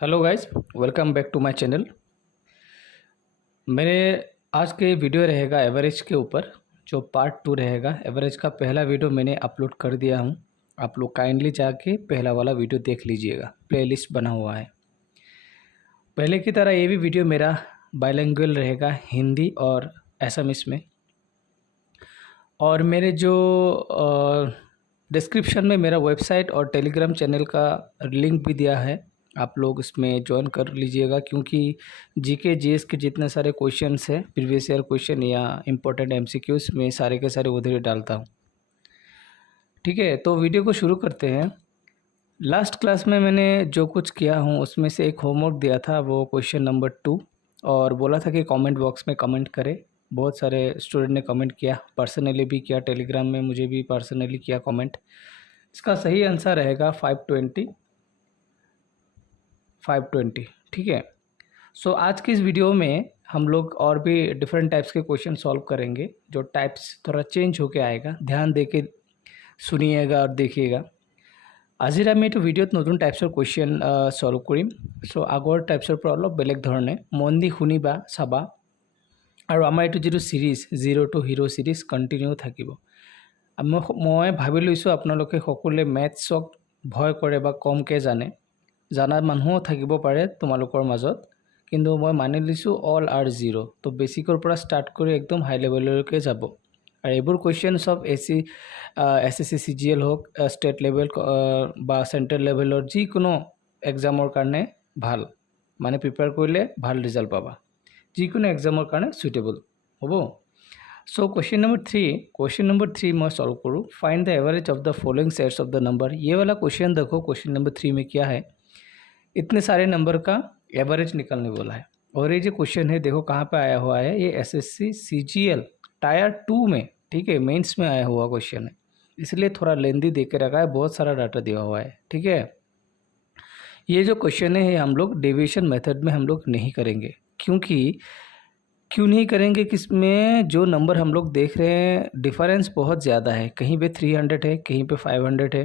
Hello guys, welcome back to my channel. मेरे आज के वीडियो रहेगा एवरेज के ऊपर, जो पार्ट 2 रहेगा। एवरेज का पहला वीडियो मैंने अपलोड कर दिया हूँ। आप लोग काइंडली जाके पहला वाला वीडियो देख लीजिएगा, प्लेलिस्ट बना हुआ है। पहले की तरह ये भी वीडियो मेरा बाइलिंगुअल रहेगा, हिंदी और असमीस में। और मेरे जो डिस्क्रिप्शन में मेरा वेबसाइट और टेलीग्राम चैनल का लिंक भी दिया है, आप लोग इसमें ज्वाइन कर लीजिएगा, क्योंकि जीके जीएस के जितने सारे क्वेश्चंस हैं, प्रीवियस ईयर क्वेश्चन या इम्पोर्टेंट एमसीक्यूज में सारे के सारे उधर ही डालता हूँ। ठीक है, तो वीडियो को शुरू करते हैं। लास्ट क्लास में मैंने जो कुछ किया हूँ उसमें से एक होमवर्क दिया था, वो क्वेश्चन नंबर 2, और बोला था कि कमेंट बॉक्स में कमेंट करें। बहुत सारे स्टूडेंट ने कमेंट किया, पर्सनली भी किया, टेलीग्राम में मुझे भी पर्सनली किया कमेंट। इसका सही आंसर रहेगा 520। ठीक है। सो आज की इस वीडियो में हम लोग और भी डिफरेंट टाइप्स के क्वेश्चन सॉल्व करेंगे, जो टाइप्स थोड़ा चेंज होके आएगा। ध्यान दे के सुनिएगा और देखिएगा। আজিৰ আমি এইটো ভিডিঅ'ত নতুন টাইপছৰ কুৱেশ্যন সলভ কৰিম। চ' আগৰ টাইপছৰ পৰা অলপ বেলেগ ধৰণে মন দি শুনিবা, চাবা। আৰু আমাৰ এইটো যিটো ছিৰিজ জিৰ' টু হিৰ' ছিৰিজ কণ্টিনিউ থাকিব। মই ভাবি লৈছোঁ আপোনালোকে সকলোৱে মেথছক ভয় কৰে বা কমকৈ জানা মানুহো থাকিব পাৰে তোমালোকৰ মাজত, কিন্তু মই মানি লৈছোঁ অল আৰ জিৰ'। তো বেছিকৰ পৰা ষ্টাৰ্ট কৰি একদম হাই লেভেললৈকে যাব। আৰু এইবোৰ কুৱেশ্যন সব SSC CGL হোক, ষ্টেট লেভেল বা চেণ্ট্ৰেল লেভেলৰ যিকোনো এক্সামৰ কাৰণে ভাল, মানে প্ৰিপেয়াৰ কৰিলে ভাল ৰিজাল্ট পাবা। যিকোনো এক্সামৰ কাৰণে সুইটেবল হ'ব। सो क्वेश्चन नंबर 3 मैं सॉल्व करूँ। Find the average of the following sets of the number. ये वाला क्वेश्चन देखो, क्वेश्चन नंबर 3 में क्या है, इतने सारे नंबर का एवरेज निकलने बोला है। और ये जो क्वेश्चन है देखो कहाँ पे आया हुआ है, ये SSC CGL टायर 2 में, ठीक है, मेंस में आया हुआ क्वेश्चन है, इसलिए थोड़ा लेंदी दे के रखा है, बहुत सारा डाटा दिया हुआ है। ठीक है, ये जो क्वेश्चन है हम लोग डेविएशन मेथड में हम लोग नहीं करेंगे। क्यों नहीं करेंगे? किसमें जो नंबर हम लोग देख रहे हैं डिफरेंस बहुत ज़्यादा है, कहीं पे 300 है, कहीं पे 500 है,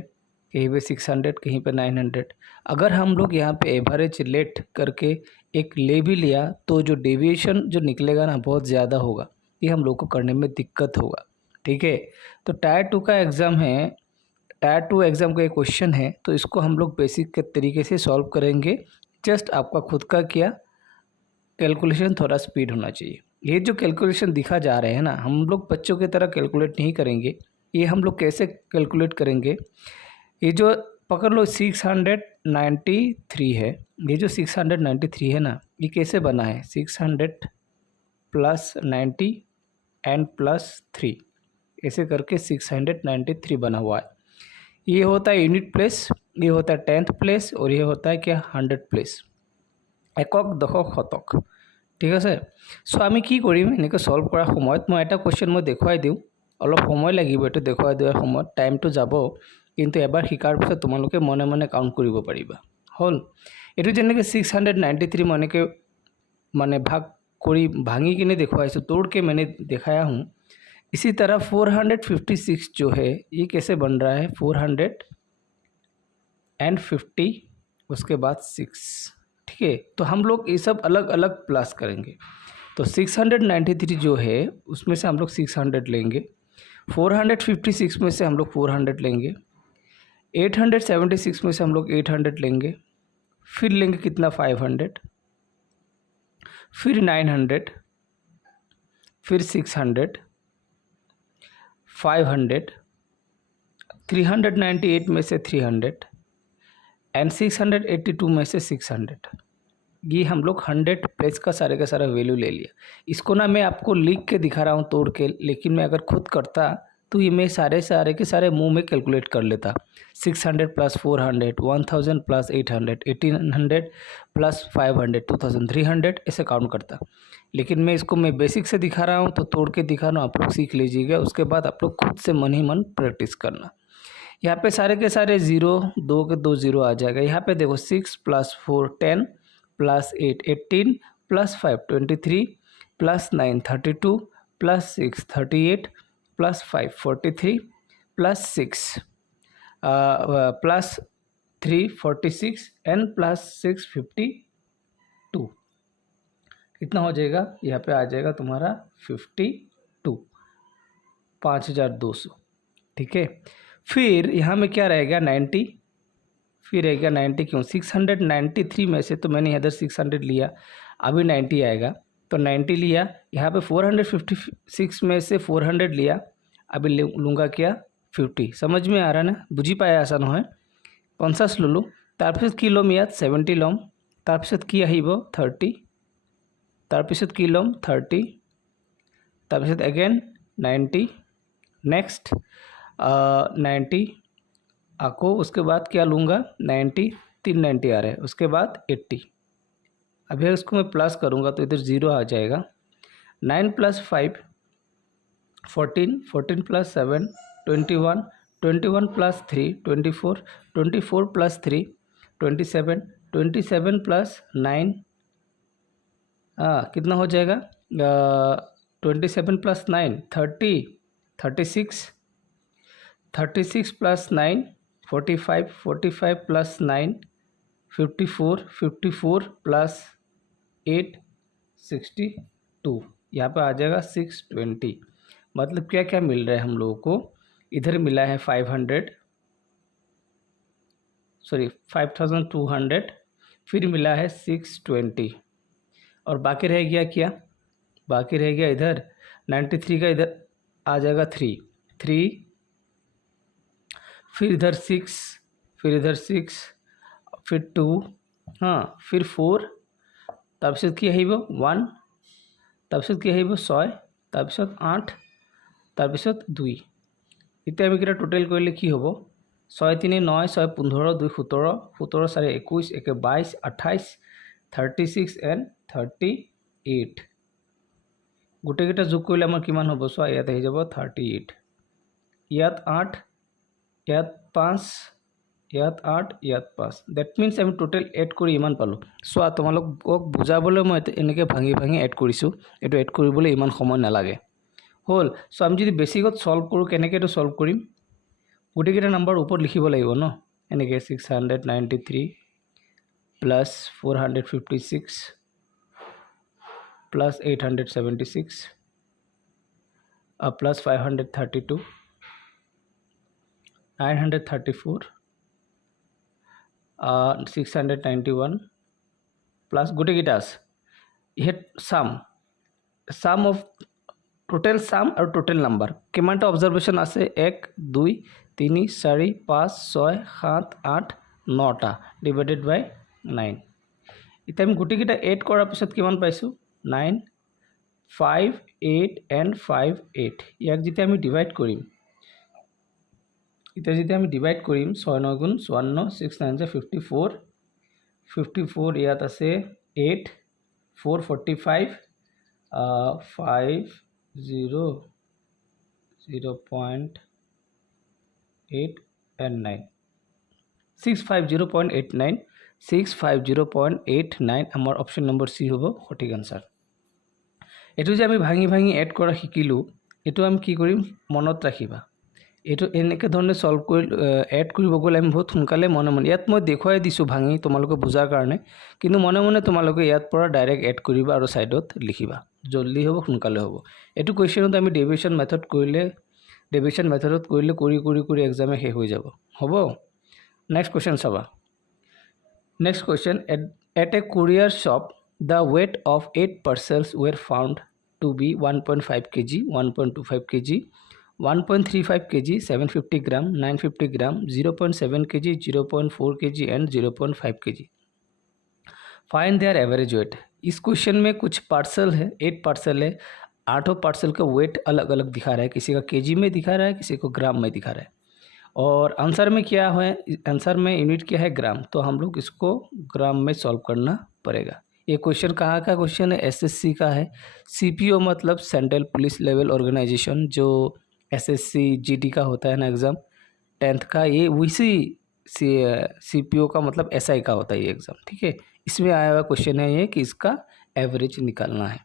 कहीं पे 600, कहीं पे 900। अगर हम लोग यहाँ पे एवरेज लेट करके एक ले भी लिया तो जो डेविएशन जो निकलेगा ना बहुत ज़्यादा होगा, ये हम लोग को करने में दिक्कत होगा। ठीक है, तो टायर 2 का एग्ज़ाम है, टायर 2 एग्ज़ाम का एक क्वेश्चन है, तो इसको हम लोग बेसिक के तरीके से सॉल्व करेंगे। जस्ट आपका खुद का किया कैलकुलेशन थोड़ा स्पीड होना चाहिए। ये जो कैलकुलेशन दिखा जा रहे हैं ना, हम लोग बच्चों की तरह कैलकुलेट नहीं करेंगे। ये हम लोग कैसे कैलकुलेट करेंगे, ये जो पकड़ लो 693 है, ये जो 693 है ना, ये कैसे बना है, 600 प्लस 90 एंड प्लस 3, ऐसे करके 693 बना हुआ है। ये होता है यूनिट प्लेस, ये होता है 10th प्लेस, और ये होता है क्या 100 प्लेस, একক দশক শতক। ঠিক আছে, সো আমি কি কৰিম, এনেকৈ সলভ কৰাৰ সময়ত মই এটা কুৱেশ্যন মই দেখুৱাই দিওঁ, অলপ সময় লাগিব এইটো দেখুৱাই দিয়াৰ সময়ত, টাইমটো যাব, কিন্তু এবাৰ শিকাৰ পিছত তোমালোকে মনে মনে কাউণ্ট কৰিব পাৰিবা। হ'ল, এইটো যেনেকৈ 693 মই এনেকৈ মানে ভাগ কৰি ভাঙি কিনে দেখুৱাইছোঁ, तोड़ के मैंने दिखाया हूँ। इसी तरह 456 जो है ये कैसे बन रहा है, 450 उसके बाद 6। ठीक है, तो हम लोग ये सब अलग अलग प्लस करेंगे। तो 693 जो है उसमें से हम लोग 600 लेंगे, 456 में से हम लोग 400 लेंगे, 876 में से हम लोग 800 लेंगे, फिर लेंगे कितना 500, फिर 900, फिर 600, 500, 398 में से 300 एंड 682 में से 600। ये हम लोग 100 प्लेस का सारे का सारा वैल्यू ले लिया। इसको ना मैं आपको लिख के दिखा रहा हूँ तोड़ के, लेकिन मैं अगर खुद करता तो ये मैं सारे के सारे मुंह में कैलकुलेट कर लेता। 600 प्लस 400, 1000 प्लस 800, 1800 प्लस 500, 2300, ऐसे काउंट करता। लेकिन मैं इसको मैं बेसिक से दिखा रहा हूँ, तो तोड़ के दिखा रहा हूँ, आप लोग सीख लीजिएगा। उसके बाद आप लोग खुद से मन ही मन प्रैक्टिस करना। यहाँ पे सारे के सारे 0, 2 के 2 0 आ जाएगा। यहाँ पे देखो 6 plus 4 10 plus 8 18 plus 5 23 plus 9 32 plus 6 38 plus 5 43 plus 6 plus 346 n plus 652 कितना हो जाएगा, यहाँ पे आ जाएगा तुम्हारा 52, 5200, ठीक है। फिर यहाँ में क्या रहेगा 90, फिर रहेगा 90, क्यों 693 में से तो मैंने इधर 600 लिया, अभी 90 आएगा, तो 90 लिया, यहाँ पे 456 में से 400 लिया, अभी लूँगा क्या 50। समझ में आ रहा ना, बुझी पाया आसान है। 50 लुलु, तारपिছত की लम इयात 70 लम, तारपिছত की आहिब 30, तारपिছত की लम 30, तारपिছত अगेन 90, नेक्स्ट 90, आको उसके बाद क्या लूँगा 90, 390 आ रहा है, उसके बाद 80। अभी इसको मैं प्लस करूँगा तो इधर 0 आ जाएगा। 9 + 5 14, 14 + 7 21, 21 + 3 24, 24 + 3 27, 27 + 9 कितना हो जाएगा 27 + 9 30, 36, 36 + 9 45, 45 + 9 54, 54 + 8 62, यहाँ पे आ जाएगा 620। मतलब क्या क्या मिल रहा है हम लोगों को, इधर मिला है 5200, फिर मिला है 620, और बाकी रह गया क्या, बाकी रह गया इधर 93 का, इधर आ जाएगा 3, फिर इधर 6, फिर इधर 6, फिर 2, हाँ फिर 4, तारपिছত की आहिब 1, तारपिছত की आहिब 6, तारपिছত 8, तारपिছত 2। इतना आम टोटेल कर कि हम 6 3 9, 6 15, 2 17, 17 4 21, 1 22, 28, 36 and 38 गोटेकटा जोग कर किमान हम चुआ इतना যাব 38, इतना 8, इतना 5, इतना 8, इतना 5, दैट मीन्स आम टोटेल एड कर इमान पालो। चुआ तुम्हारोक बुझाबले मैं एनेके भांगी भांगी एड करिছোঁ, एटो एड কৰিবলৈ इमान समय नालागे हल। सो आम जो बेसिकत सल्व करूँ केनेके सल्व करिम, गोटेकटा नम्बर ऊपर लिखिब লাগিব न, एनेके 693 प्लस 456 प्लस 876 प्लस 532 934 691 प्लस गोटेकटा इहे साम ऑफ टोटेल साम और टोटेल नम्बर किमानटा ऑब्जर्वेशन आछे 1 2 3 4 5 6 7 8 9टा डिवाइडेड बाय 9। इतना आम गोटेकटा एड करार पिছত किमान पाइছোঁ 9 5 8 and 5 8। ইয়াক যেতিয়া আমি ডিভাইড কৰিম, এতিয়া যেতিয়া আমি ডিভাইড কৰিম 6 9 গুণ 54, 6 9 যে 54, 54 ইয়াত আছে 8, 4 45, 5 0 0.8 and 9 650.89 650.89 आमार ऑप्शन नम्बर सी होबो सठिक आंसर। एटू जे आमी भांगी भांगी एड करा शिकिलु, एटू आमी कि करिम मनत राखिबा, एटू एनेके धरणे सल्व कर एड करिब गले आमी बहुत सोनकाले मने मने यात मैं देखुवाई दिसु भांगी तोमालोके बुजार कारणे, किन्तु मने मने तोमालोके यात পৰা डायरेक्ट एड करिबा और साइडत लिखिबा, जल्दी होबो सोनकाले होबो। एटू क्वेश्चनत आमी डेविएशन मेथड करिले, डेविएशन मेथडत करिले करि करि करि एग्जामे শেষ হৈ যাব হবো। नेक्स्ट क्वेश्चन चाबा। Next question, at a courier shop the weight of 8 parcels were found to be 1.5 kg, 1.25 kg, 1.35 kg, 750 gram, 950 gram, 0.7 kg, 0.4 kg and 0.5 kg। Find there average weight. इस क्वेश्चन में कुछ पार्सल है, 8 parcel है, 8 parcel का wait अलग अलग दिखा रहा है, किसी का केजी में दिखा रहा है, किसी को ग्राम में दिखा रहा है, और आंसर में क्या है, आंसर में यूनिट क्या है ग्राम, तो हम लोग इसको ग्राम में सॉल्व करना पड़ेगा। ये क्वेश्चन कहाँ का क्वेश्चन है, एसएससी का है। सीपीओ मतलब सेंट्रल पुलिस लेवल ऑर्गेनाइजेशन, जो एसएससी जीडी का होता है ना एग्ज़ाम 10th का, ये वैसी सीपीओ का मतलब एसआई का होता है ये एग्ज़ाम, ठीक है। इसमें आया हुआ क्वेश्चन है ये कि इसका एवरेज निकालना है,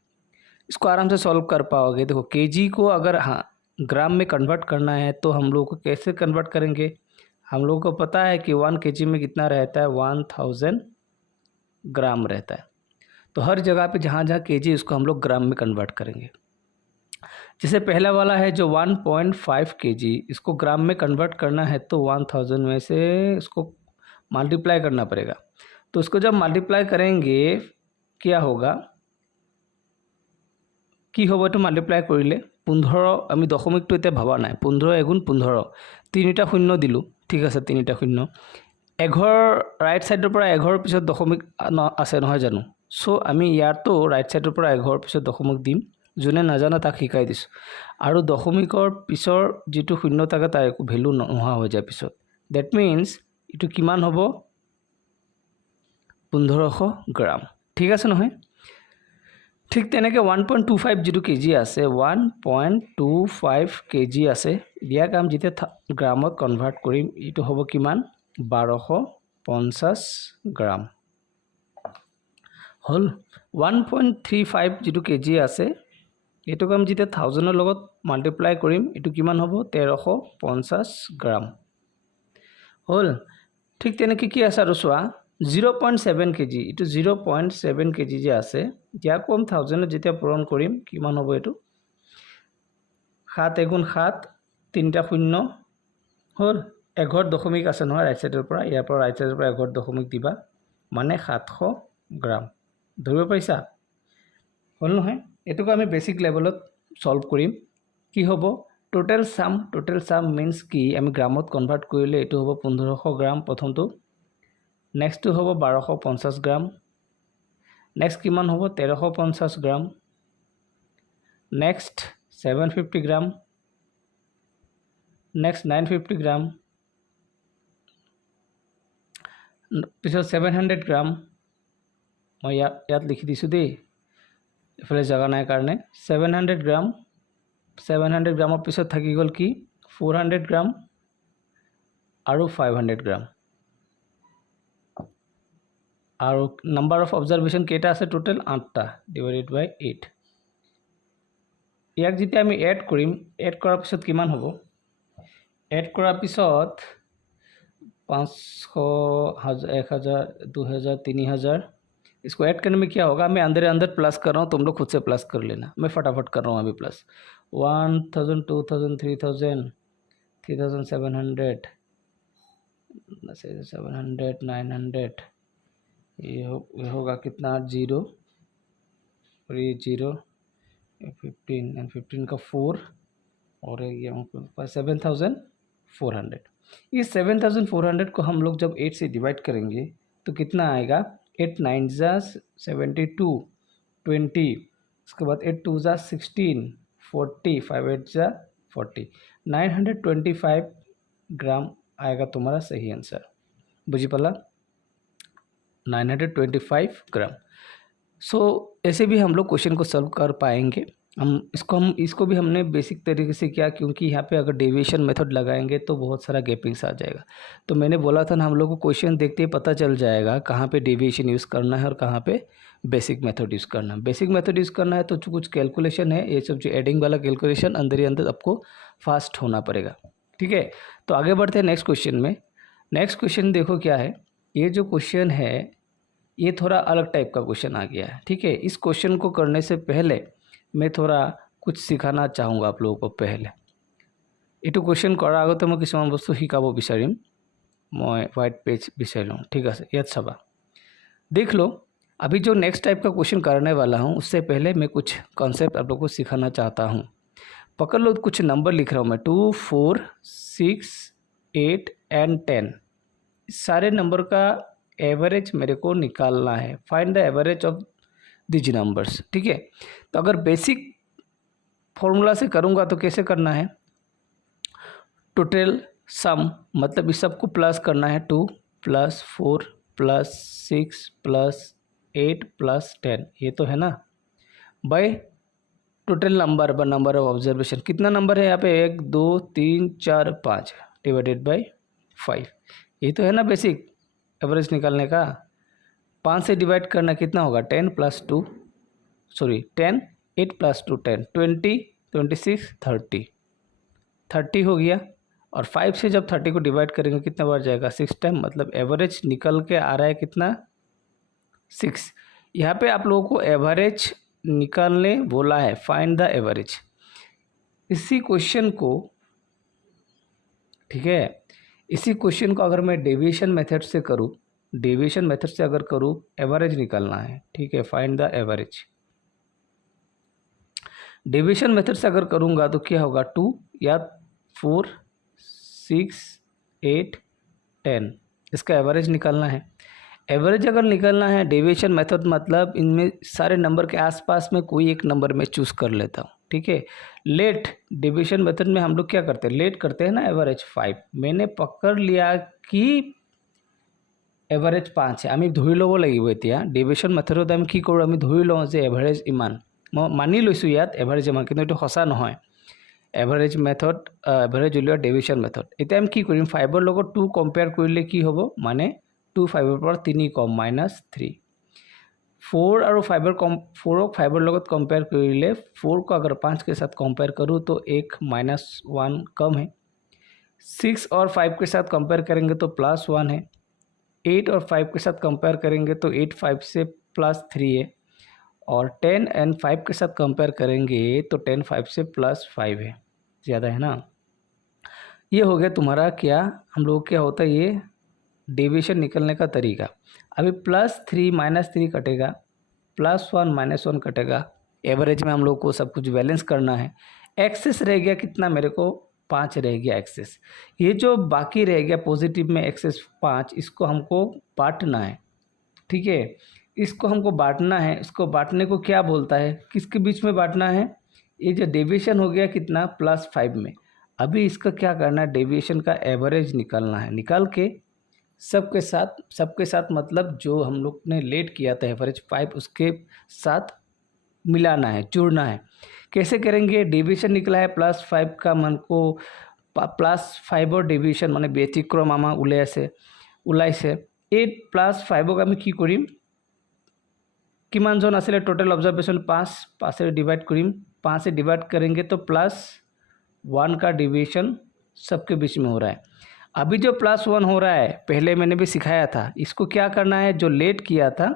इसको आराम से सॉल्व कर पाओगे। देखो केजी को अगर हाँ ग्राम में कन्वर्ट करना है तो हम लोग को कैसे कन्वर्ट करेंगे, हम लोगों को पता है कि 1 kg में कितना रहता है, 1000 ग्राम रहता है। तो हर जगह पे जहाँ जहाँ kg उसको हम लोग ग्राम में कन्वर्ट करेंगे। जैसे पहला वाला है जो 1.5 kg, इसको ग्राम में कन्वर्ट करना है तो 1000 में से इसको मल्टीप्लाई करना पड़ेगा। तो उसको जब मल्टीप्लाई करेंगे क्या होगा, কি হ'ব এইটো মাল্টিপ্লাই কৰিলে 15, আমি দশমিকটো এতিয়া ভাবা নাই, 15 এগুণ 15, তিনিটা শূন্য দিলোঁ, ঠিক আছে, তিনিটা শূন্য। এঘৰ ৰাইট সাইডৰ পৰা এঘৰ পিছত দশমিক আছে নহয় জানো, সো আমি ইয়াতো ৰাইট সাইডৰ পৰা এঘৰ পিছত দশমিক দিম, যোনে নাজানে তাক শিকাই দিছোঁ। আৰু দশমিকৰ পিছৰ যেটো শূন্য থাকে তাৰ একো ভ্যালু নোহোৱা হৈ যায় পিছত। দ্যাট মিন্স এটো কিমান হ'ব, 1500 গ্রাম, ঠিক আছে নহয়। ঠিক তেনেকৈ 1.25 যেটো কেজি আছে, 1.25 কেজি আছে, ইয়াক আমি যেতিয়া গ্ৰামত কনভাৰ্ট কৰিম এইটো হ'ব কিমান, 1250 গ্ৰাম হ'ল। 1.35 যেটো কেজি আছে এইটোক আমি যেতিয়া 1000 লগত মাল্টিপ্লাই কৰিম এইটো কিমান হ'ব, 1350 গ্ৰাম হ'ল। ঠিক তেনেকৈ কি আছে আৰু চোৱা, 0.7 কেজি, এইটো 0.7 কেজি যে আছে, ইয়াকো আমি 1000 যেতিয়া পূৰণ কৰিম কিমান হ'ব, এইটো 7 এগুণ 7, তিনিটা শূন্য হ'ল। এঘৰ দশমিক আছে নহয় ৰাইট সাইডৰ পৰা, ইয়াৰ পৰা ৰাইট সাইডৰ পৰা এঘৰ দশমিক দিবা, মানে 700 গ্ৰাম। ধৰিব পাৰিছা হ'ল নহয়। এটোক আমি বেসিক লেভেলত সলভ কৰিম। কি হ'ব, টোটাল সাম মিন্স কি, আমি গ্ৰামত কনভাৰ্ট কৰিলে এইটো হ'ব 1500 গ্ৰাম প্ৰথমটো, নেক্সট হ'ব 1250 গ্ৰাম, নেক্সট কিমান হ'ব 1350 গ্ৰাম, নেক্সট 750 গ্ৰাম, নেক্সট 950 গ্ৰাম, পিছত 700 গ্ৰাম। মই ইয়াত লিখি দিছোঁ দেই, এফালে জাগা নাই কাৰণে। 700 গ্ৰাম, 700 গ্ৰামৰ পিছত থাকি গ'ল কি 400 গ্ৰাম আৰু 500 গ্ৰাম। আৰু নাম্বাৰ অফ অবজাৰভেশ্যন কেইটা আছে টোটেল, 8টা, ডিভাইডেড বাই 8। ইয়াক যেতিয়া আমি এড কৰিম, এড কৰাৰ পিছত কিমান হ'ব, এড কৰাৰ পিছত 500, 1000, 2000, 3000, इसको ऐड करने में क्या होगा, मैं अंदर अंदर प्लस कर रहा हूँ, तुम लोग खुद से प्लस कर लेना, मैं फटाफट कर रहा हूँ अभी प्लस। 1000, 2000, 3000, 3700, 700, 900, ये होगा कितना, 0 और ये 0, 15 एंड 15 का 4 और ये 7400। इस 7400 को हम लोग जब 8 से डिवाइड करेंगे तो कितना आएगा, 8 9 जा 72, 20, उसके बाद 8 2 जा 16, 40, 5 8 जा 40, 925 ग्राम आएगा तुम्हारा सही आंसर। बुझी पाला, 925 ग्राम। सो ऐसे भी हम लोग क्वेश्चन को सॉल्व कर पाएंगे। हम इसको भी हमने बेसिक तरीके से किया, क्योंकि यहाँ पे अगर डेविएशन मेथड लगाएंगे तो बहुत सारा गैपिंग्स आ जाएगा। तो मैंने बोला था ना, हम लोग को क्वेश्चन देखते ही पता चल जाएगा कहाँ पे डेविएशन यूज़ करना है और कहाँ पे बेसिक मेथड यूज़ करना है। बेसिक मेथड यूज़ करना है तो कुछ कैलकुलेशन है, ये सब जो एडिंग वाला कैलकुलेशन अंदर ही अंदर आपको फास्ट होना पड़ेगा, ठीक है। तो आगे बढ़ते हैं नेक्स्ट क्वेश्चन में। नेक्स्ट क्वेश्चन देखो क्या है, ये जो क्वेश्चन है ये थोड़ा अलग टाइप का क्वेश्चन आ गया है, ठीक है। इस क्वेश्चन को करने से पहले मैं थोड़ा कुछ सिखाना चाहूँगा आप लोगों को। पहले এইটো क्वेश्चन কৰাৰ আগতে মই কিছুমান বস্তু শিকাব বিচাৰিম। मैं व्हाइट पेज বিচাৰি লওঁ, ঠিক আছে। ইয়াত চাবা, देख लो, अभी जो नेक्स्ट टाइप का क्वेश्चन करने वाला हूँ उससे पहले मैं कुछ कॉन्सेप्ट आप लोगों को सिखाना चाहता हूँ। पकड़ लो, कुछ नंबर लिख रहा हूँ मैं, 2 4 6 8 एंड 10। सारे नंबर का एवरेज मेरे को निकालना है, find the average of these numbers, ठीक है। तो अगर बेसिक फॉर्मूला से करूँगा तो कैसे करना है, टोटल सम, मतलब इस सबको प्लस करना है, 2 + 4 + 6 + 8 + 10, ये तो है ना, बाय टोटल नंबर ब नंबर ऑफ ऑब्जर्वेशन। कितना नंबर है यहाँ पे, 1 2 3 4 5 डिवाइडेड बाय 5, ये तो है ना बेसिक एवरेज निकालने का। 5 से डिवाइड करना कितना होगा, 10 + 2, सॉरी 10, 8 + 2 10, 20, 26 30 हो गया। और 5 से जब 30 को डिवाइड करेंगे कितना बार जाएगा, 6 टाइम, मतलब एवरेज निकल के आ रहा है कितना, 6। यहाँ पे आप लोगों को एवरेज निकालने बोला है, फाइंड द एवरेज। इसी क्वेश्चन को, ठीक है, इसी क्वेश्चन को अगर मैं डेविएशन मेथड से करूँ, डेविएशन मेथड से अगर करूँ, एवरेज निकालना है, ठीक है, find the average. Deviation method से अगर करूँगा तो क्या होगा, 2 या 4, 6, 8, 10, इसका एवरेज निकालना है। एवरेज अगर निकालना है डेविएशन मेथड मतलब इनमें सारे नंबर के आसपास में कोई एक नंबर में चूज़ कर लेता हूँ, ठीक है। लेट डेविएशन मेथड में हम लोग क्या करते हैं, लेट करते हैं ना, एवरेज 5, मैंने पकड़ लिया कि एवरेज 5 है, आमी धरि लব লাগিব। এতিয়া ডেভিয়েশ্যন মেথডত আমি কি কৰোঁ, আমি ধৰি লওঁ যে এভাৰেজ ইমান, মই মানি লৈছোঁ ইয়াত এভাৰেজ ইমান, কিন্তু এইটো সঁচা নহয়। এভাৰেজ মেথড, এভাৰেজ উলিওৱা ডেভিয়েশ্যন মেথড। এতিয়া আমি কি কৰিম, 5ৰ লগত 2 কম্পেয়াৰ কৰিলে কি হ'ব, মানে 2 5ৰ পৰা 3 কম, -3। 4 और 5 4 को 5 লগত कंपेयर करिले, 4 को अगर 5 के साथ कंपेयर करूँ तो एक -1 कम है। 6 और 5 के साथ कंपेयर करेंगे तो +1 है। 8 और 5 के साथ कंपेयर करेंगे तो 8 5 से +3 है। और 10 एंड 5 के साथ कंपेयर करेंगे तो 10 5 से +5 है, ज़्यादा है ना। ये हो गया तुम्हारा क्या, हम लोग क्या होता है ये डेविएशन निकलने का तरीका। अभी +3 -3 कटेगा, +1 -1 कटेगा। एवरेज में हम लोग को सब कुछ बैलेंस करना है। एक्सेस रह गया कितना, मेरे को 5 रह गया एक्सेस। ये जो बाकी रह गया पॉजिटिव में एक्सेस 5, इसको हमको बांटना है, ठीक है, इसको हमको बांटना है। इसको बांटने को क्या बोलता है, किसके बीच में बांटना है, ये जो डेविएशन हो गया कितना, +5 में। अभी इसका क्या करना है, डेविएशन का एवरेज निकालना है। निकाल के सबके साथ मतलब जो हम लोग ने लेट किया था एवरेज 5, उसके साथ मिलाना है, जुड़ना है। कैसे करेंगे, डेविएशन निकला है +5 का, मन को +5 डेविएशन माने व्यतिक्रम आमा ওলাইছে। 8 +5 আমি কি কৰিম, কিমানজন আছিলে टोटल ऑब्जर्वेशन 5, 5 से डिवाइड करीम, 5 से डिवाइड करेंगे तो +1 का डेविएशन सबके बीच में हो रहा है। अभी जो +1 हो रहा है, पहले मैंने भी सिखाया था, इसको क्या करना है, जो लेट किया था,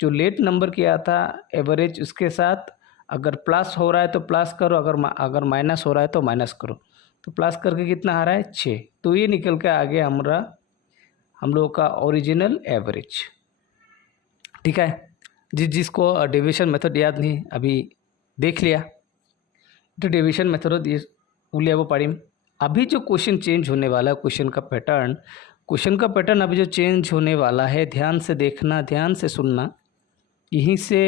जो लेट नंबर किया था एवरेज, उसके साथ अगर प्लस हो रहा है तो प्लस करो, अगर माइनस हो रहा है तो माइनस करो। तो प्लस करके कितना आ रहा है, 6। तो ये निकल के आ गया हम लोगों का ओरिजिनल एवरेज, ठीक है। जिसको डेविएशन मेथड याद नहीं, अभी देख लिया, तो डेविएशन मेथड ये उलियाबो पारिम। अभी जो क्वेश्चन चेंज होने वाला है, क्वेश्चन का पैटर्न अभी जो चेंज होने वाला है, ध्यान से देखना, ध्यान से सुनना। यहीं से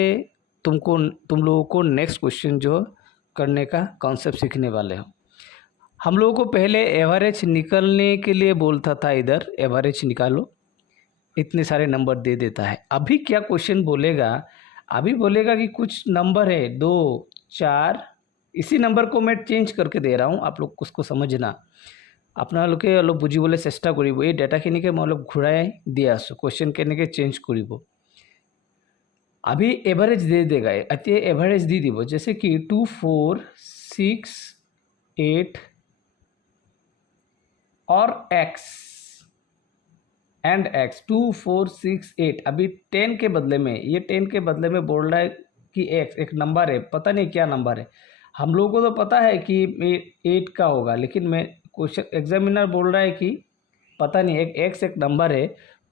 तुम लोगों को नेक्स्ट क्वेश्चन जो करने का कॉन्सेप्ट सीखने वाले हो। हम लोगों को पहले एवरेज निकलने के लिए बोलता था, इधर एवरेज निकालो, इतने सारे नंबर दे देता है। अभी क्या क्वेश्चन बोलेगा, अभी बोलेगा कि कुछ नंबर है 2 4, इसी नंबर को मैं चेंज करके दे रहा हूँ, आप लोग उसको समझना। আপোনালোকে অলপ বুজিবলৈ চেষ্টা কৰিব। এই ডাটাখিনিকে মই অলপ ঘূৰাই দি আছোঁ, क्वेश्चन কেনেকৈ চেঞ্ज কৰিব। अभी एवरेज दे देगा, अति एवरेज दी দিব, जैसे कि 2 4 6 8 और x एंड x 2 4 6 8। अभी 10 के बदले में, ये 10 के बदले में बोल रहा है कि x एक नंबर है, पता नहीं क्या नंबर है। हम लोगों को तो पता है कि 8 का होगा, लेकिन मैं क्वेश्चन एग्जामिनर बोल रहा है कि पता नहीं, एक x एक नंबर है,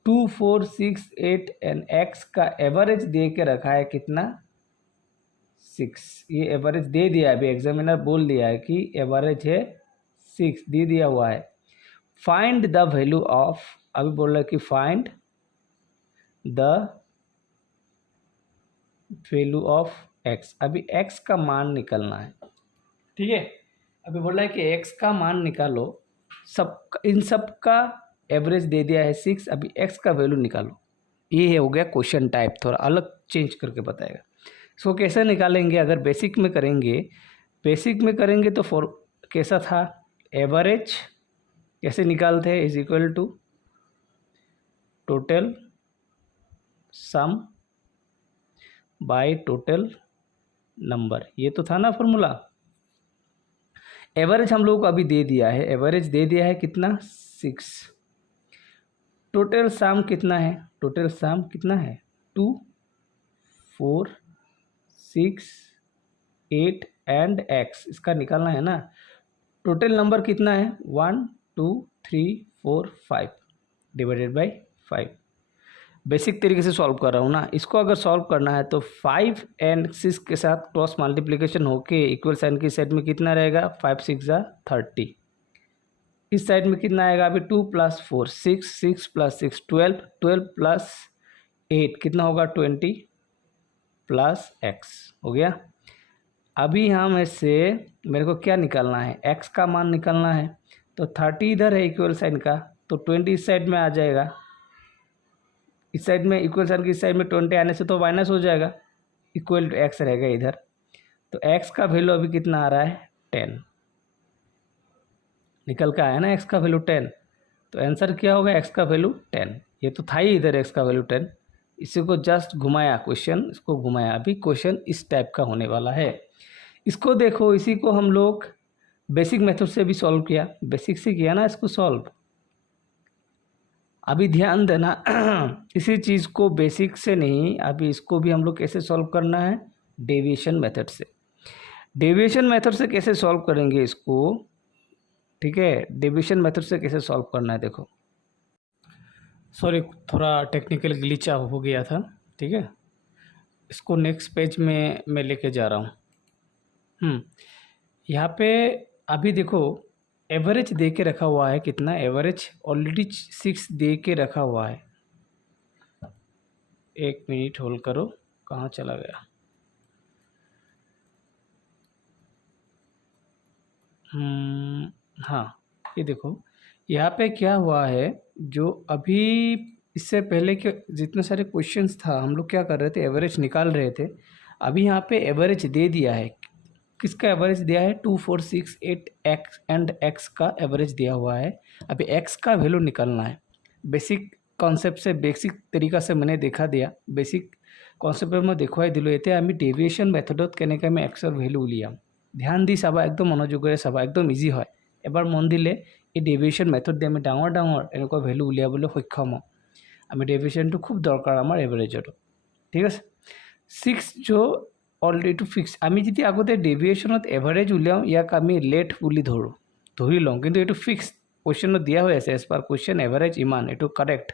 2 4 6 8 एंड x का एवरेज दे के रखा है कितना, 6। ये एवरेज दे दिया है, अभी एग्जामिनर बोल दिया है कि एवरेज है 6, दे दिया हुआ है। फाइंड द वैल्यू ऑफ, अभी बोल रहा है कि find the value of x। अभी x का मान निकालना है, ठीक है। अभी बोल रहा है कि x का मान निकालो, इन सब का एवरेज दे दिया है 6, अभी x का वैल्यू निकालो। ये हो गया क्वेश्चन टाइप, थोड़ा अलग चेंज करके बताएगा। इसको कैसे निकालेंगे, अगर बेसिक में करेंगे तो कैसा था, एवरेज कैसे निकालते हैं, is equal to total sum by total number, ये तो था ना फॉर्मूला। एवरेज हम लोगों को अभी दे दिया है, एवरेज दे दिया है कितना 6। टोटल सम कितना है, टोटल सम कितना है 2 4 6 8 एंड x, इसका निकालना है ना। टोटल नंबर कितना है 1 2 3 4 5 डिवाइडेड बाई 5। बेसिक तरीके से सॉल्व कर रहा हूँ ना। इसको अगर सॉल्व करना है तो 5 एंड 6 के साथ क्रॉस मल्टीप्लिकेशन होके इक्वल साइन की साइड में कितना रहेगा 5 6 जा 30। इस साइड में कितना आएगा अभी 2 + 4 6 6 + 6 12 12 + 8 कितना होगा 20 प्लस x हो गया। अभी हम इससे मेरे को क्या निकालना है x का मान निकालना है। तो 30 इधर है इक्वल साइन का, तो 20 इस साइड में आ जाएगा। इस साइड में इक्वल साइन की इस साइड में 20 आने से तो माइनस हो जाएगा, इक्वल टू x रहेगा इधर। तो x का वैल्यू अभी कितना आ रहा है 10 निकल का आया ना, x का वैल्यू 10। तो आंसर क्या होगा x का वैल्यू 10। ये तो था ही इधर x का वैल्यू 10, इसी को जस्ट घुमाया क्वेश्चन, इसको घुमाया। अभी क्वेश्चन इस टाइप का होने वाला है। इसको देखो, इसी को हम लोग बेसिक मेथड से भी सॉल्व किया, बेसिक से किया ना इसको सॉल्व। अभी ध्यान देना इसी चीज़ को बेसिक से नहीं, अभी इसको भी हम लोग कैसे सॉल्व करना है डेविएशन मेथड से। डेविएशन मेथड से कैसे सॉल्व करेंगे इसको, ठीक है। डेविएशन मेथड से कैसे सॉल्व करना है देखो। सॉरी, थोड़ा टेक्निकल ग्लिच हो गया था, ठीक है। इसको नेक्स्ट पेज में मैं लेके जा रहा हूँ। यहाँ पे अभी देखो एवरेज दे के रखा हुआ है कितना, एवरेज ऑलरेडी 6 दे के रखा हुआ है। एक मिनट होल्ड करो, कहाँ चला गया। हाँ, ये देखो यहाँ पे क्या हुआ है, जो अभी इससे पहले के जितने सारे क्वेश्चंस था हम लोग क्या कर रहे थे, एवरेज निकाल रहे थे। अभी यहाँ पे एवरेज दे दिया है, किसका एवरेज दिया है 2 4 6 8 x एंड x का एवरेज दिया हुआ है। अभी x का वैल्यू निकालना है। बेसिक कॉन्सेप्ट से, बेसिक तरीका से मैंने देखा दिया, बेसिक कॉन्सेप्ट में देखवाई दिलो। ये आम डेविएशन मेथडत के मैं एक्सर वैल्यू उलियाम। ध्यान दी चाबा, एकदम मनोযোগেৰে चाबा, एकदम इजी है। एबार मन दिले ये डेविएशन मेथड दे डाँगर डाँगर एनेकुवा वैल्यू उलियाबले सक्षम हूँ। आम डेविएशन तो खूब दरकार आमार एवरेजर, ठीक है। 6 जो अलरेडी फिक्स, आमी जी आगते डेविएशनत एभारेज उलियाओ याक आमी लेट बुली धरि लওঁ, किन्तु ये फिक्स क्वेश्चन दिया हुई है एज पार क्वेश्चन एभारेज इमान ये करेक्ट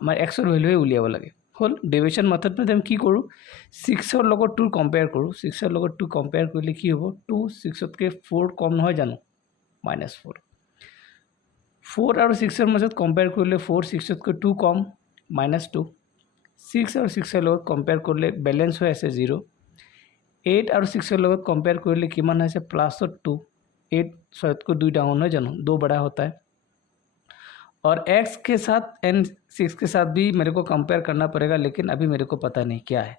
आमार एक्सर वैल्यूए उलियाब लागे। हल डेविएशन मेथड में कि करूँ 6 লগত 2 कम्पेयर करूँ। 6 লগত 2 कम्पेयर कर कि हम 2 6 4 कम নহয় जानो -4 4 और 6 मजत कम्पेयर कर 4 6 2 कम -2 6 और 6 লগত कम्पेयर कर बैलेंस हो आसे 0 8 और 6 লগত कम्पेयर कर किमान है +2 8 6 को 2 डाउन है जानो 2 बड़ा होता है। और x के साथ n 6 के साथ भी मेरे को कंपेयर करना पड़ेगा, लेकिन अभी मेरे को पता नहीं क्या है।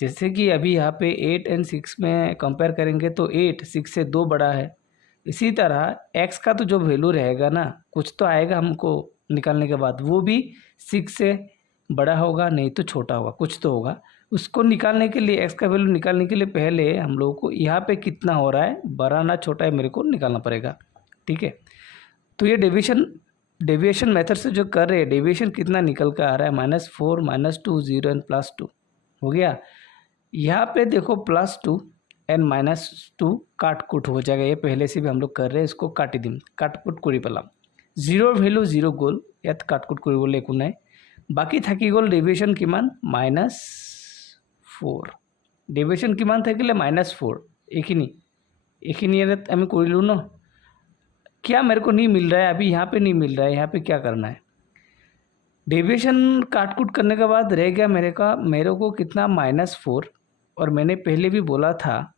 जैसे कि अभी यहाँ पे 8 एंड 6 में कंपेयर करेंगे तो 8 6 से 2 बड़ा है। इसी तरह x का तो जो वैल्यू रहेगा ना, कुछ तो आएगा हमको निकालने के बाद, वो भी 6 से बड़ा होगा, नहीं तो छोटा होगा, कुछ तो होगा। उसको निकालने के लिए, x का वैल्यू निकालने के लिए पहले हम लोगों को यहाँ पे कितना हो रहा है, बड़ा ना छोटा है, मेरे को निकालना पड़ेगा, ठीक है। तो ये डेविएशन मेथड से जो कर रहे हैं, डेविएशन कितना निकल कर आ रहा है -4 -2 0 एंड +2 हो गया। यहाँ पे देखो +2 एंड -2 काटकुट हो जाएगा, ये पहले से भी हम लोग कर रहे हैं। इसको काटी दिम, काटकुट करी पेलाम, 0 वैल्यू 0 गल, यात काटकुट करिबले एकु नाइ। बाकी थाकी गल डेविएशन किमान -4। डेविएशन किमान थाकिले -4 एखिनि आमी करिलु न। क्या मेरे को नहीं मिल रहा है, अभी यहाँ पे नहीं मिल रहा है। यहाँ पे क्या करना है, डेविएशन काटकुट करने के बाद रह गया मेरे को कितना -4। और मैंने पहले भी बोला था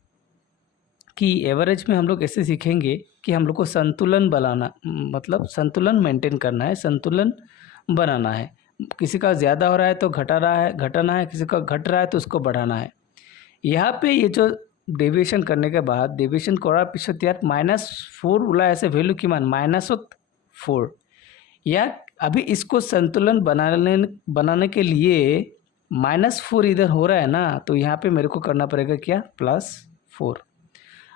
कि एवरेज में हम लोग ऐसे सीखेंगे कि हम लोग को संतुलन बनाना, मतलब संतुलन मेंटेन करना है, संतुलन बनाना है। किसी का ज़्यादा हो रहा है तो घटाना है, किसी का घट रहा है तो उसको बढ़ाना है। यहाँ पे ये जो डेविएशन करने के बाद, डेविएशन करार पिछत यार -4 उला ऐसे वैल्यू किमान -4। या अभी इसको संतुलन बनाने के लिए -4 इधर हो रहा है ना, तो यहाँ पे मेरे को करना पड़ेगा क्या +4।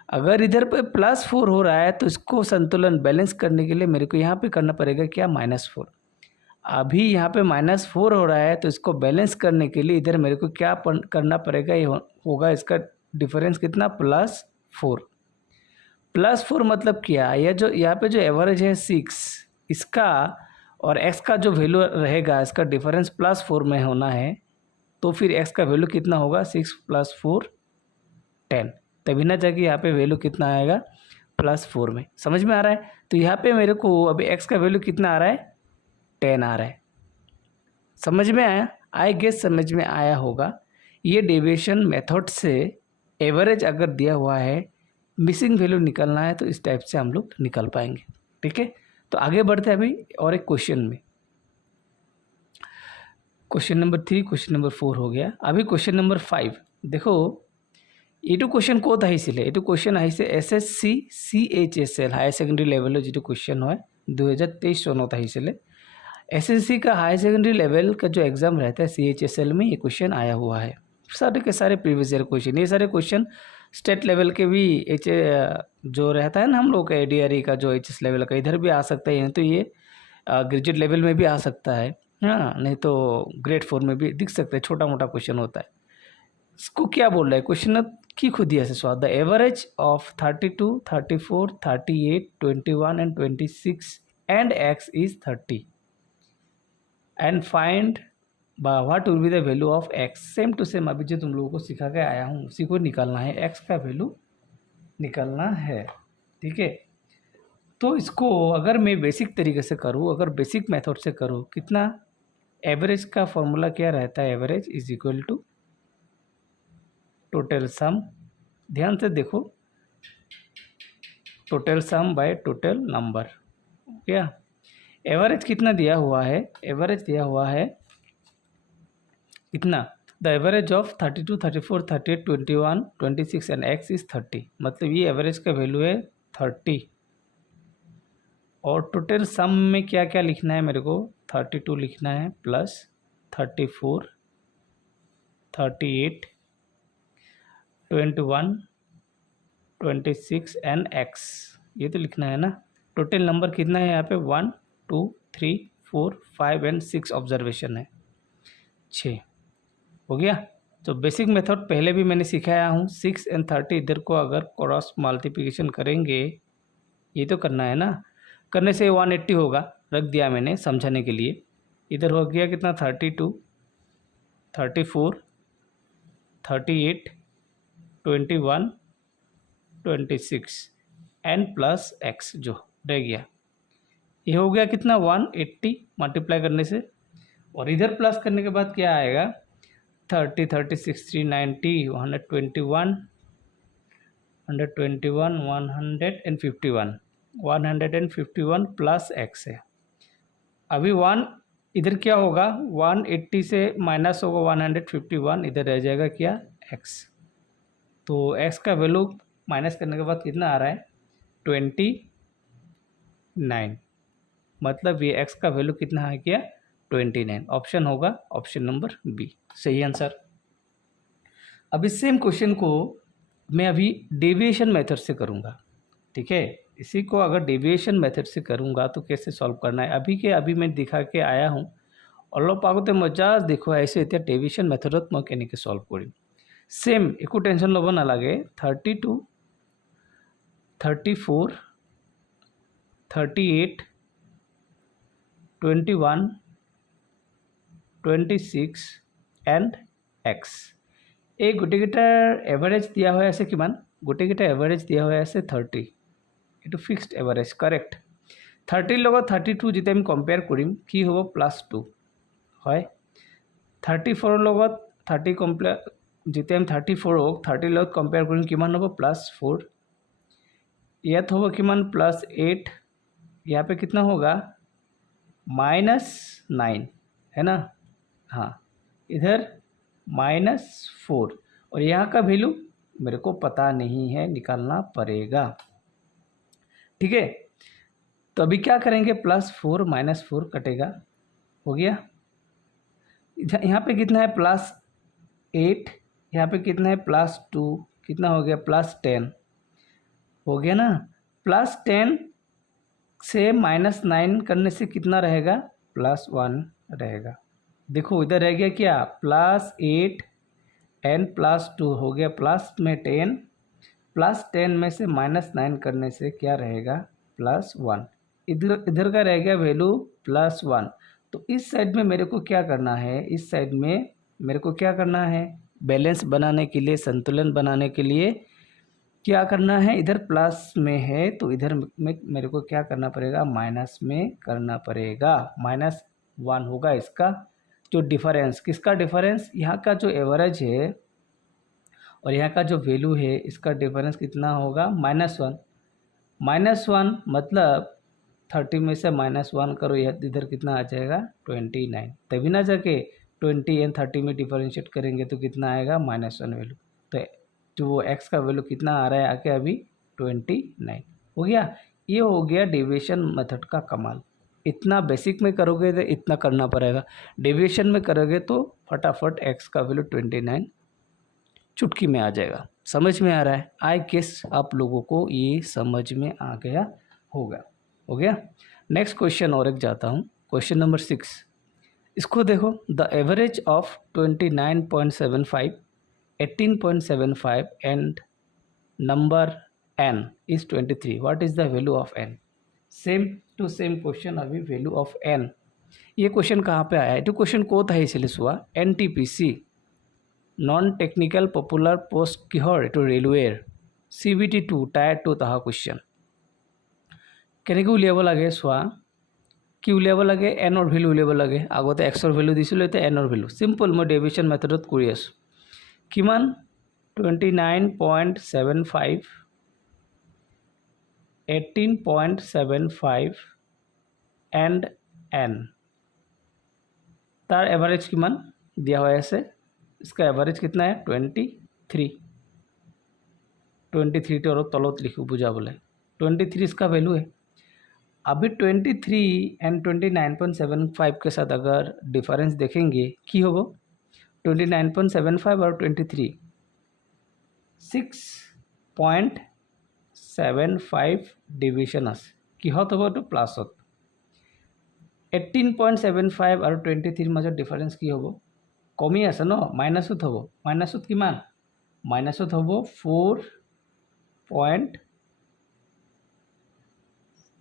अगर इधर पे +4 हो रहा है तो इसको संतुलन बैलेंस करने के लिए मेरे को यहाँ पे करना पड़ेगा क्या, -4। अभी यहाँ पे -4 हो रहा है तो इसको बैलेंस करने के लिए इधर मेरे को क्या करना पड़ेगा, ये होगा इसका डिफरेंस कितना, +4। +4 मतलब क्या, यह जो यहाँ पे जो एवरेज है 6, इसका और x का जो वैल्यू रहेगा इसका डिफरेंस +4 में होना है। तो फिर x का वैल्यू कितना होगा, 6 + 4 10, तभी ना जाके यहाँ पे वैल्यू कितना आएगा, +4 में। समझ में आ रहा है। तो यहाँ पे मेरे को अभी x का वैल्यू कितना आ रहा है, 10 आ रहा है। समझ में आया, आई गेस समझ में आया होगा। ये डेविएशन मेथड से एवरेज अगर दिया हुआ है, मिसिंग वैल्यू निकलना है तो इस टाइप से हम लोग निकल पाएंगे। ठीक है, तो आगे बढ़ते हैं अभी और एक क्वेश्चन में। क्वेश्चन नंबर 3, क्वेश्चन नंबर 4 हो गया। अभी क्वेश्चन नंबर 5 देखो। এইটো কুৱেশ্যন ক'ত আহিছিলে, এইটো কুৱেশ্যন আহিছে SSC CHSL higher secondary level जो क्वेश्चन है 2023 চনত আহিছিলে। SSC का हायर सेकेंडरी लेवल का जो एग्ज़ाम रहता है CHSL में ये क्वेश्चन आया हुआ है। सारे के सारे प्रीवियस ईयर क्वेश्चन, ये सारे क्वेश्चन स्टेट लेवल के भी जो रहता है ना हम लोग का ADRE का जो HS लेवल का इधर भी आ सकता है, तो ये ग्रेजुएट लेवल में भी आ सकता है, हाँ, नहीं तो ग्रेड 4 में भी दिख सकता है, छोटा मोटा क्वेश्चन होता है। इसको क्या बोल रहा है क्वेश्चन की खुद ही ऐसे स्वाद, the average of 32, 34, 38, 21 and 26 and x is 30 and find what will be the value of x। Same to same अभी जो तुम लोगों को सिखा के आया हूँ उसी को निकालना है, x का वैल्यू निकालना है। ठीक है, तो इसको अगर मैं बेसिक तरीके से करूँ, अगर बेसिक मेथड से करूँ, कितना एवरेज का फॉर्मूला क्या रहता है, average is equal to total sum. ध्यान से देखो, total sum by total number. क्या एवरेज कितना दिया हुआ है, एवरेज दिया हुआ है कितना, the average of 32, 34, 38, 21, 26 and x is 30, मतलब ये एवरेज का वैल्यू है 30। और टोटल सम में क्या क्या लिखना है मेरे को, 32 लिखना है प्लस 34, 38, 21, 26 एंड x, ये तो लिखना है ना। टोटल नंबर कितना है यहाँ पे, 1, 2, 3, 4, 5 एंड 6 ऑब्जर्वेशन है, 6 हो गया। तो बेसिक मेथड पहले भी मैंने सिखाया हूँ, 6 एंड 30 इधर को अगर क्रॉस मल्टीप्लिकेशन करेंगे, ये तो करना है ना, करने से 180 होगा, रख दिया मैंने समझाने के लिए। इधर हो गया कितना, 32, 34, 38, 21, 26 एंड प्लस x जो रह गया, ये हो गया कितना, 180 मल्टीप्लाई करने से। और इधर प्लस करने के बाद क्या आएगा, 30, 30, 60, 90, 121, 151 प्लस x है। अभी 1 इधर क्या होगा, 180 से माइनस होगा 151, इधर रह जाएगा क्या, x। तो x का वैल्यू माइनस करने के बाद कितना आ रहा है, 29, मतलब ये x का वैल्यू कितना है क्या, 29। ऑप्शन होगा ऑप्शन नंबर बी, सही आंसर। अभी सेम क्वेश्चन को मैं अभी डेविएशन मेथड से करूँगा। ठीक है, इसी को अगर डेविएशन मेथड से करूँगा तो कैसे सॉल्व करना है, अभी मैं दिखा के आया हूँ। অলপ আগতে মই জাষ্ট দেখুৱাইছোঁ, এতিয়া ডেভিয়েশ্যন মেথডত মই কেনেকৈ সলভ কৰিম। सेम একো টেনশ্যন ল'ব নালাগে। 32, 34, 38, 21, 26 एंड x, এই গোটেইকেইটাৰ এভাৰেজ দিয়া হৈ আছে কিমান, গোটেইকেইটা এভাৰেজ দিয়া হৈ আছে 30, এইটো ফিক্সড এভাৰেজ কাৰেক্ট। 30 লগত 32 যেতিয়া আমি কম্পেয়াৰ কৰিম কি হ'ব, +2 হয়। 34 লগত 30 কম্পেয়াৰ, যেতিয়া আমি 34 হোক 30 লগত কম্পেয়াৰ কৰিম কিমান হ'ব, +4। ইয়াত হ'ব কিমান, +8, यहाँ पे कितना होगा, -9 है ना, हाँ, इधर -4, और यहाँ का वैल्यू मेरे को पता नहीं है, निकालना पड़ेगा। ठीक है, तो अभी क्या करेंगे, +4 -4 कटेगा, हो गया। यहाँ पे कितना है, +8, यहाँ पे कितना है, +2, कितना हो गया, +10, हो गया ना। +10 से -9 करने से कितना रहेगा, +1 रहेगा। देखो इधर रह गया क्या, +8 n +2 हो गया, प्लस में 10, +10 में से -9 करने से क्या रहेगा, +1। इधर इधर का रह गया वैल्यू +1। तो इस साइड में मेरे को क्या करना है, इस साइड में मेरे को क्या करना है, बैलेंस बनाने के लिए, संतुलन बनाने के लिए क्या करना है, इधर प्लस में है तो इधर में मेरे को क्या करना पड़ेगा, माइनस में करना पड़ेगा। -1 होगा इसका जो डिफरेंस, किसका डिफरेंस, यहाँ का जो एवरेज है और यहाँ का जो वैल्यू है, इसका डिफरेंस कितना होगा, -1। -1 मतलब 30 में से -1 करो, यह इधर कितना आ जाएगा, 29। तभी ना जाके 20 एंड 30 में डिफरेंशिएट करेंगे तो कितना आएगा, -1 वैल्यू। तो जो एक्स का वैल्यू कितना आ रहा है आके अभी 29 हो गया। ये हो गया डेविएशन मेथड का कमाल। इतना बेसिक में करोगे तो इतना करना पड़ेगा, डेविएशन में करोगे तो फटाफट एक्स का वैल्यू 29 चुटकी में आ जाएगा। समझ में आ रहा है, आई गेस आप लोगों को ये समझ में आ गया होगा। हो गया। नेक्स्ट क्वेश्चन और एक जाता हूँ, क्वेश्चन नंबर 6। इसको देखो, the average of 29.75, 18.75 and number n is 23. What is the value of n? Same to same question अभी वैल्यू ऑफ n। ये क्वेश्चन कहाँ पे आया है, तो क्वेश्चन को था इसलिए हुआ NTPC non technical popular post किहर एटू रेलवेर CBT 2 टायर 2 तहा क्वेश्चन केनेके उलियाब लागे चोआ कि उलियाब लागे एनर भैल्यू उलियाब लागे। आगते एक्सर भैल्यू दिसिलो एटा एनर भैल्यू सिम्पल मैं डेविएशन मेथडत करि आछो। किमान 29.75 18.75 एंड n तार एवरेज किमान दिया हुआ है। इसका एवरेज कितना है, 23 तो और तलत लिखो बुझा बोले 23 इसका वैल्यू है। अभी 23 एंड 29.75 के साथ अगर डिफरेंस देखेंगे कि होगा, 29.75 और 23 6.75 डिविजन আছে কিহত হ'ব তো প্লাসত। 18.75 और 23 মাজত ডিফারেন্স কি হ'ব, কমি আছে ন, মাইনাসত হ'ব। মাইনাসত কিমান, মাইনাসত হ'ব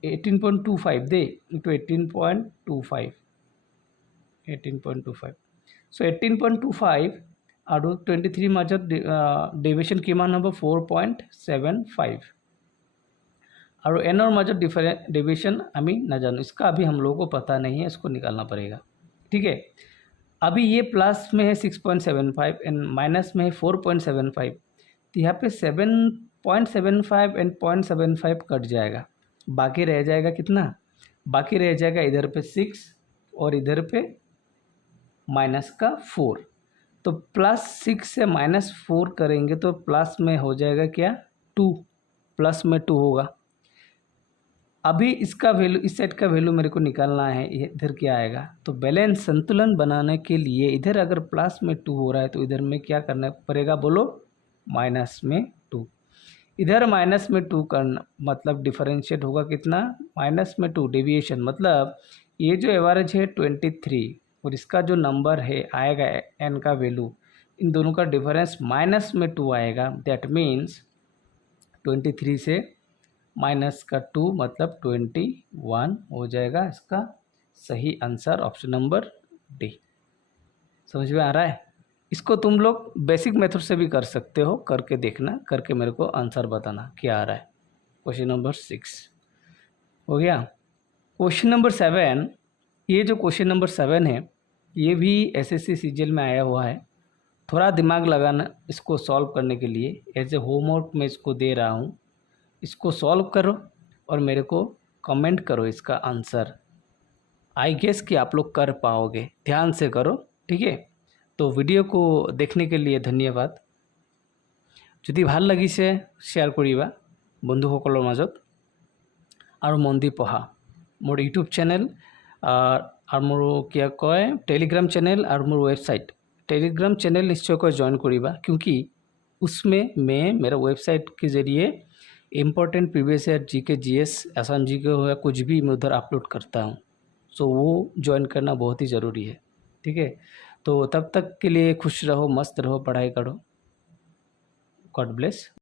18.25 দে ইনটু 18.25 सो 18.25 और 23 মাজত डेविएशन किमान हम 4.75 और एनर মাজত डेविएशन आमी ना जानो, इसका अभी हम लोगों को पता नहीं है, इसको निकालना पड़ेगा। ठीक है, अभी ये प्लस में है 6.75 एंड माइनस में है 4.75, तो यहाँ पे 7.75 एंड 0.75 कट जाएगा, बाकी रह जाएगा कितना, बाकी रह जाएगा इधर पे 6 और इधर पे माइनस का 4। तो +6 से -4 करेंगे तो प्लस में हो जाएगा क्या, 2, प्लस में 2 होगा। अभी इसका वैल्यू, इस सेट का वैल्यू मेरे को निकालना है, इधर क्या आएगा। तो बैलेंस संतुलन बनाने के लिए इधर अगर प्लस में 2 हो रहा है तो इधर में क्या करना पड़ेगा बोलो, माइनस में 2। इधर माइनस में 2 करना मतलब डिफरेंशिएट होगा कितना, माइनस में 2 डेविएशन मतलब ये जो एवरेज है 23 और इसका जो नंबर है आएगा n का वैल्यू, इन दोनों का डिफरेंस माइनस में 2 आएगा। दैट मीन्स 23 से माइनस का 2 मतलब 21 हो जाएगा। इसका सही आंसर ऑप्शन नंबर डी। समझ में आ रहा है, इसको तुम लोग बेसिक मेथड से भी कर सकते हो, करके देखना, करके मेरे को आंसर बताना क्या आ रहा है। क्वेश्चन नंबर 6 हो गया। क्वेश्चन नंबर 7, ये जो क्वेश्चन नंबर 7 है ये भी SSC सीजीएल में आया हुआ है। थोड़ा दिमाग लगाना इसको सॉल्व करने के लिए, एज ए होमवर्क में इसको दे रहा हूँ, इसको सॉल्व करो और मेरे को कमेंट करो इसका आंसर। आई गेस कि आप लोग कर पाओगे, ध्यान से करो। ठीक है, तो वीडियो को देखने के लिए धन्यवाद। যদি ভাল লাগিছে शेयर करिबा बंधुসকলৰ মাজত और मन दी पढ़ा। मोर यूट्यूब चैनल और मोर क्या कय टेलीग्राम चैनल और मोर वेबसाइट, टेलीग्राम चैनल निश्चय जॉइन करिबा, क्योंकि उसमें मैं मेरा वेबसाइट के ज़रिए important previous year GK GS Assam GK हो या कुछ भी मैं उधर अपलोड करता हूँ, सो वो ज्वाइन करना बहुत ही ज़रूरी है। ठीक है, तो तब तक के लिए खुश रहो, मस्त रहो, पढ़ाई करो। God bless.